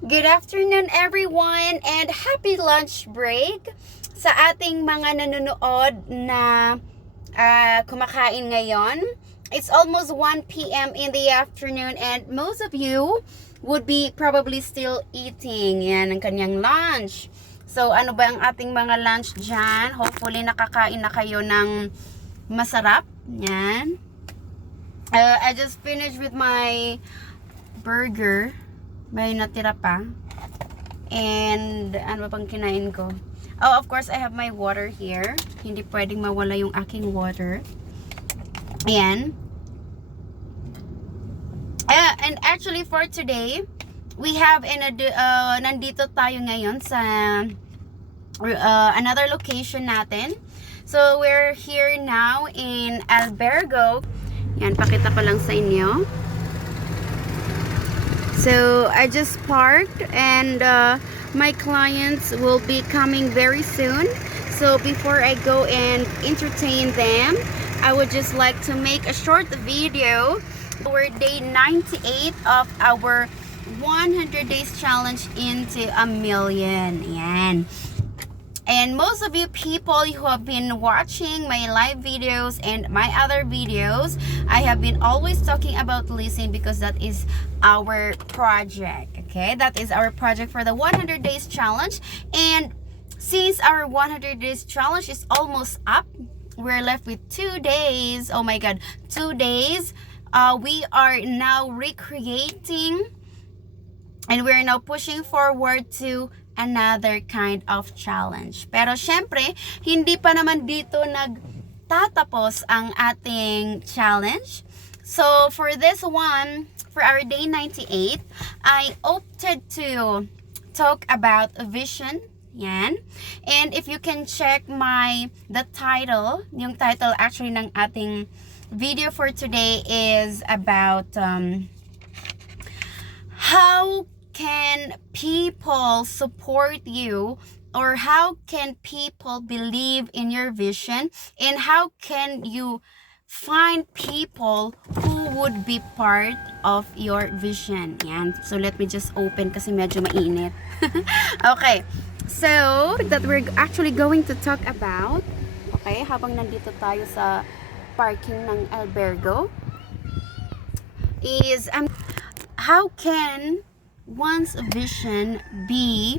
Good afternoon everyone and happy lunch break sa ating mga nanonood na kumakain ngayon. It's almost 1 p.m. in the afternoon and most of you would be probably still eating. Yan ang kanyang lunch. So ano ba ang ating mga lunch dyan? Hopefully nakakain na kayo ng masarap. Yan. I just finished with my burger. May natira pa. And ano pang kinain ko? Oh, of course, I have my water here. Hindi pwedeng mawala yung aking water. Ayan. And actually for today, we have nandito tayo ngayon sa another location natin. So we're here now in Albergo. Yan, pakita ko lang sa inyo. So I just parked and my clients will be coming very soon. So before I go and entertain them, I would just like to make a short video. We're day 98 of our 100 days challenge into a million. Yan. And most of you people who have been watching my live videos and my other videos, I have been always talking about listening because that is our project. Okay, that is our project for the 100 days challenge. And since our 100 days challenge is almost up, we're left with 2 days. Oh my god, 2 days. We are now recreating and we're now pushing forward to another kind of challenge. Pero syempre, hindi pa naman dito nagtatapos ang ating challenge. So for this one, for our day 98, I opted to talk about a vision. Yan. And if you can check the title, yung title actually ng ating video for today is about how can people support you, or how can people believe in your vision, and how can you find people who would be part of your vision. Yan. So let me just open kasi medyo mainit. Okay. So that we're actually going to talk about, okay, habang nandito tayo sa parking ng Albergo, is how can one's vision be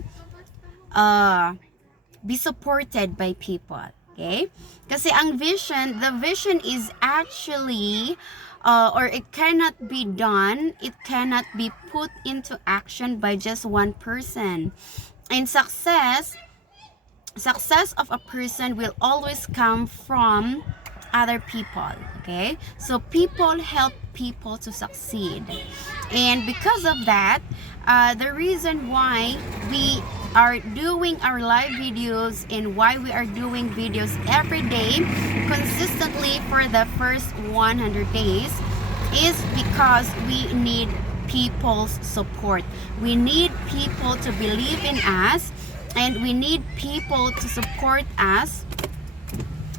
supported by people. Okay, kasi the vision is actually or it cannot be done, it cannot be put into action by just one person. And success of a person will always come from other people. Okay, so people help people to succeed, and because of that, the reason why we are doing our live videos and why we are doing videos every day consistently for the first 100 days is because we need people's support. We need people to believe in us, and we need people to support us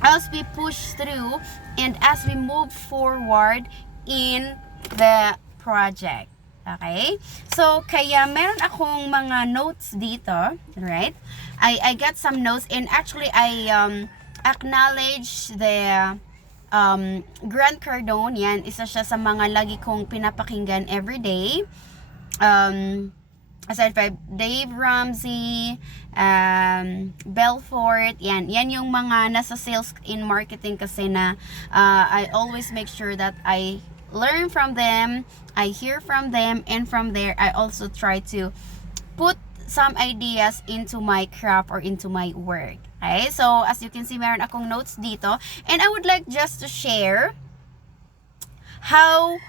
as we push through and as we move forward in the project. Okay? So, kaya meron akong mga notes dito, right? I got some notes, and actually I acknowledge the Grant Cardone. Yan, isa siya sa mga lagi kong pinapakinggan everyday. Aside from Dave Ramsey, Belfort, yan yung mga nasa sales in marketing kasi na I always make sure that I learn from them, I hear from them, and from there I also try to put some ideas into my craft or into my work. Okay, so as you can see, meron akong notes dito, and I would like just to share how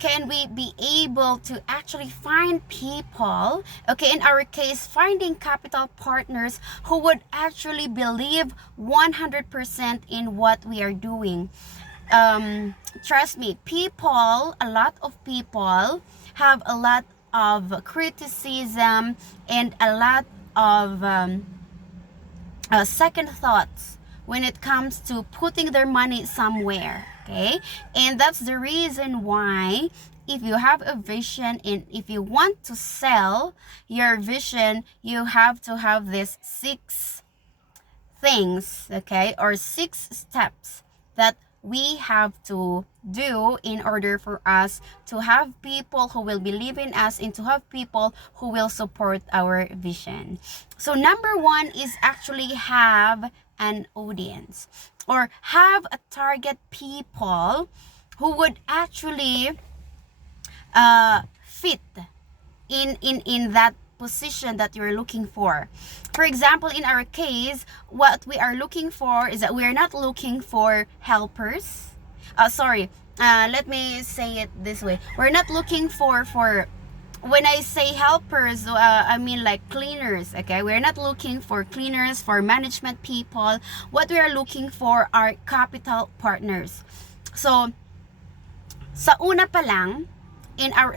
can we be able to actually find people, okay, in our case, finding capital partners who would actually believe 100% in what we are doing. Trust me, a lot of people have a lot of criticism and a lot of second thoughts when it comes to putting their money somewhere. Okay, and that's the reason why if you have a vision and if you want to sell your vision, you have to have these 6 things, okay, or 6 steps that we have to do in order for us to have people who will believe in us and to have people who will support our vision. So number 1 is actually have an audience, or have a target people who would actually fit in that position that you're looking for. For example, in our case, what we are looking for is that we are not looking for helpers. Let me say it this way. We're not looking for when I say helpers, I mean like cleaners, okay? We're not looking for cleaners, for management people. What we are looking for are capital partners. So, sa una pa lang, in our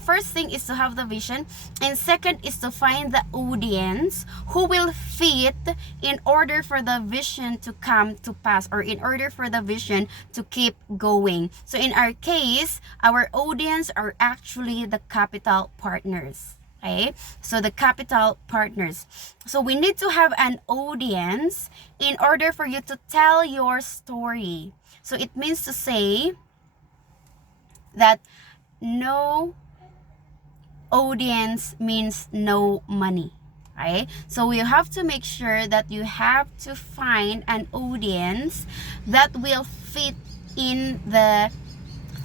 first thing is to have the vision, and second is to find the audience who will fit in order for the vision to come to pass, or in order for the vision to keep going. So in our case, our audience are actually the capital partners. Okay, so the capital partners. So we need to have an audience in order for you to tell your story. So it means to say that no audience means no money. Right? So you have to make sure that you have to find an audience that will fit in the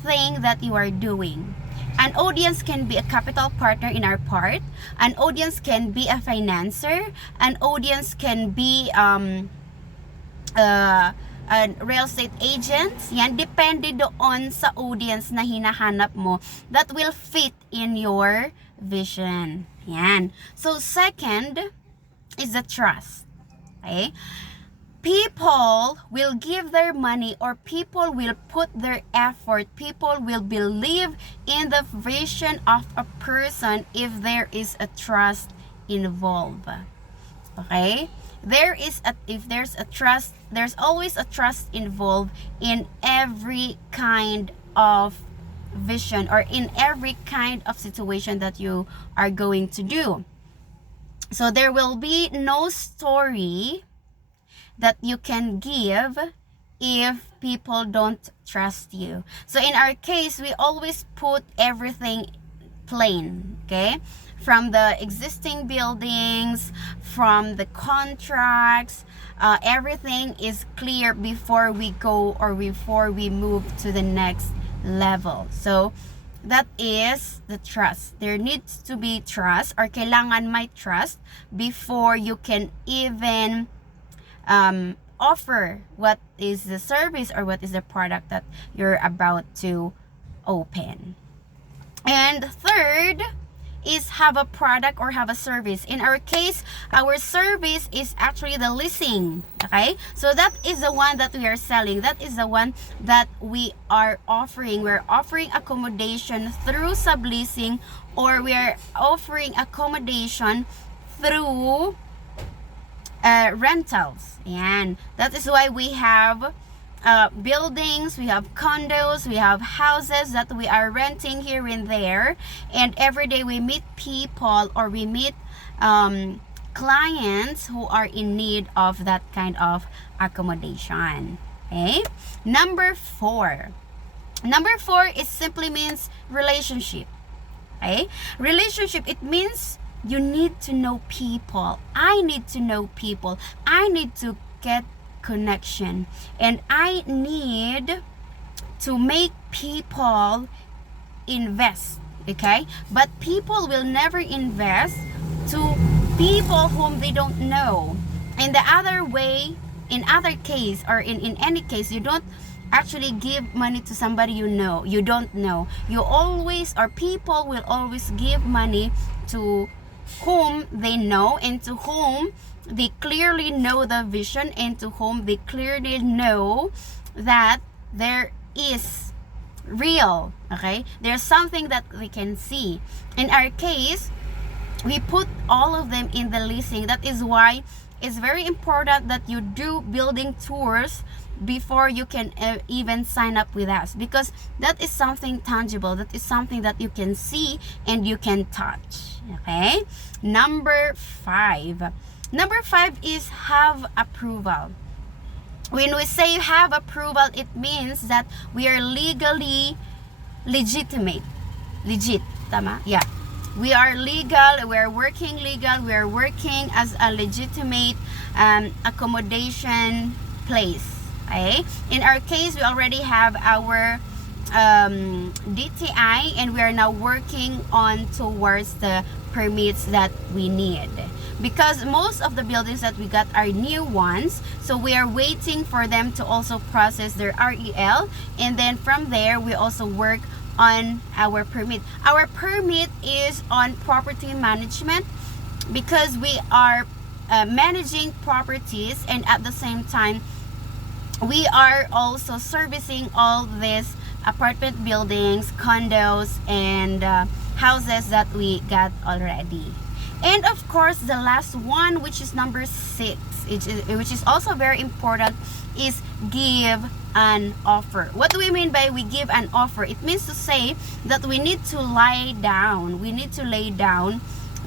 thing that you are doing. An audience can be a capital partner in our part. An audience can be a financer. An audience can be real estate agents. Yan, depende doon sa audience na hinahanap mo that will fit in your vision. Yan. So, second is the trust. Okay? People will give their money, or people will put their effort. People will believe in the vision of a person if there is a trust involved. Okay? If there's a trust, there's always a trust involved in every kind of vision, or in every kind of situation that you are going to do. So there will be no story that you can give if people don't trust you. So in our case, we always put everything plain, okay? From the existing buildings, from the contracts, everything is clear before we go, or before we move to the next level. So that is the trust. There needs to be trust, or kailangan may trust before you can even offer what is the service or what is the product that you're about to open. And third is have a product or have a service. In our case, our service is actually the leasing. Okay, so that is the one that we are selling. That is the one that we are offering. We're offering accommodation through subleasing, or we are offering accommodation through rentals. And that is why we have buildings, we have condos, we have houses that we are renting here and there, and every day we meet people, or we meet clients who are in need of that kind of accommodation. Okay, number 4 is simply means relationship. Okay, relationship, it means you need to know people. I need to know people. I need to get connection, and I need to make people invest. Okay, but people will never invest to people whom they don't know. In the other way, in other case, or in any case, you don't actually give money to somebody you don't know. You always, or people will always give money to whom they know, and to whom they clearly know the vision, and to whom they clearly know that there is real, okay, there's something that we can see. In our case, we put all of them in the leasing. That is why it's very important that you do building tours before you can even sign up with us, because that is something tangible, that is something that you can see and you can touch. Okay, number 5 is have approval. When we say have approval, it means that we are legally legitimate. Legit, tama? Yeah. We are legal, we are working legal, we are working as a legitimate accommodation place. Okay? In our case, we already have our DTI, and we are now working on towards the permits that we need, because most of the buildings that we got are new ones, so we are waiting for them to also process their REL, and then from there we also work on our permit. Our permit is on property management, because we are managing properties, and at the same time we are also servicing all these apartment buildings, condos, and houses that we got already. And of course, the last one, which is number 6, which is also very important, is give an offer. What do we mean by we give an offer? It means to say that we need to lay down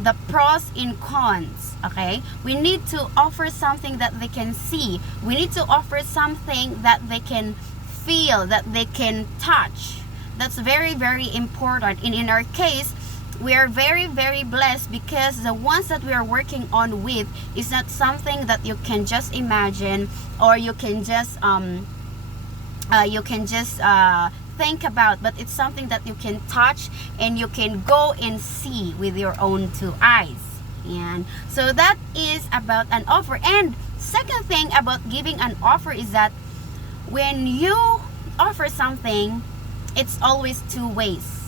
the pros and cons. Okay, we need to offer something that they can see. We need to offer something that they can feel, that they can touch. That's very, very important. And in our case, we are very, very blessed, because the ones that we are working on with is not something that you can just imagine, or you can just think about, but it's something that you can touch and you can go and see with your own 2 eyes. And so that is about an offer. And second thing about giving an offer is that when you offer something, it's always 2 ways.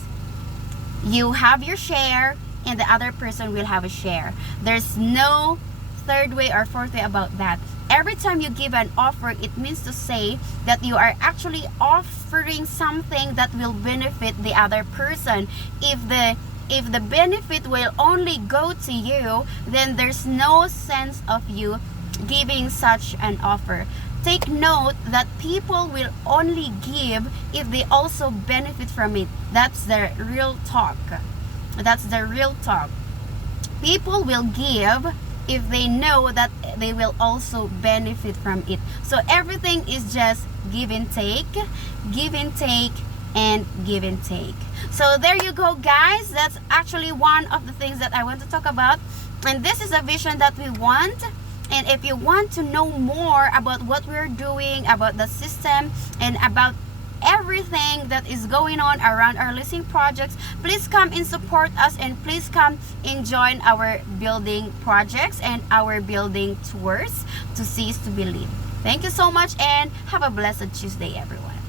You have your share, and the other person will have a share. There's no third way or fourth way about that. Every time you give an offer, it means to say that you are actually offering something that will benefit the other person. If the benefit will only go to you, then there's no sense of you giving such an offer. Take note that people will only give if they also benefit from it. That's the real talk. That's the real talk. People will give if they know that they will also benefit from it. So everything is just give and take, give and take, and give and take. So there you go, guys. That's actually one of the things that I want to talk about. And this is a vision that we want. And if you want to know more about what we're doing, about the system, and about everything that is going on around our leasing projects, please come and support us, and please come and join our building projects and our building tours to Seize to Believe. Thank you so much, and have a blessed Tuesday, everyone.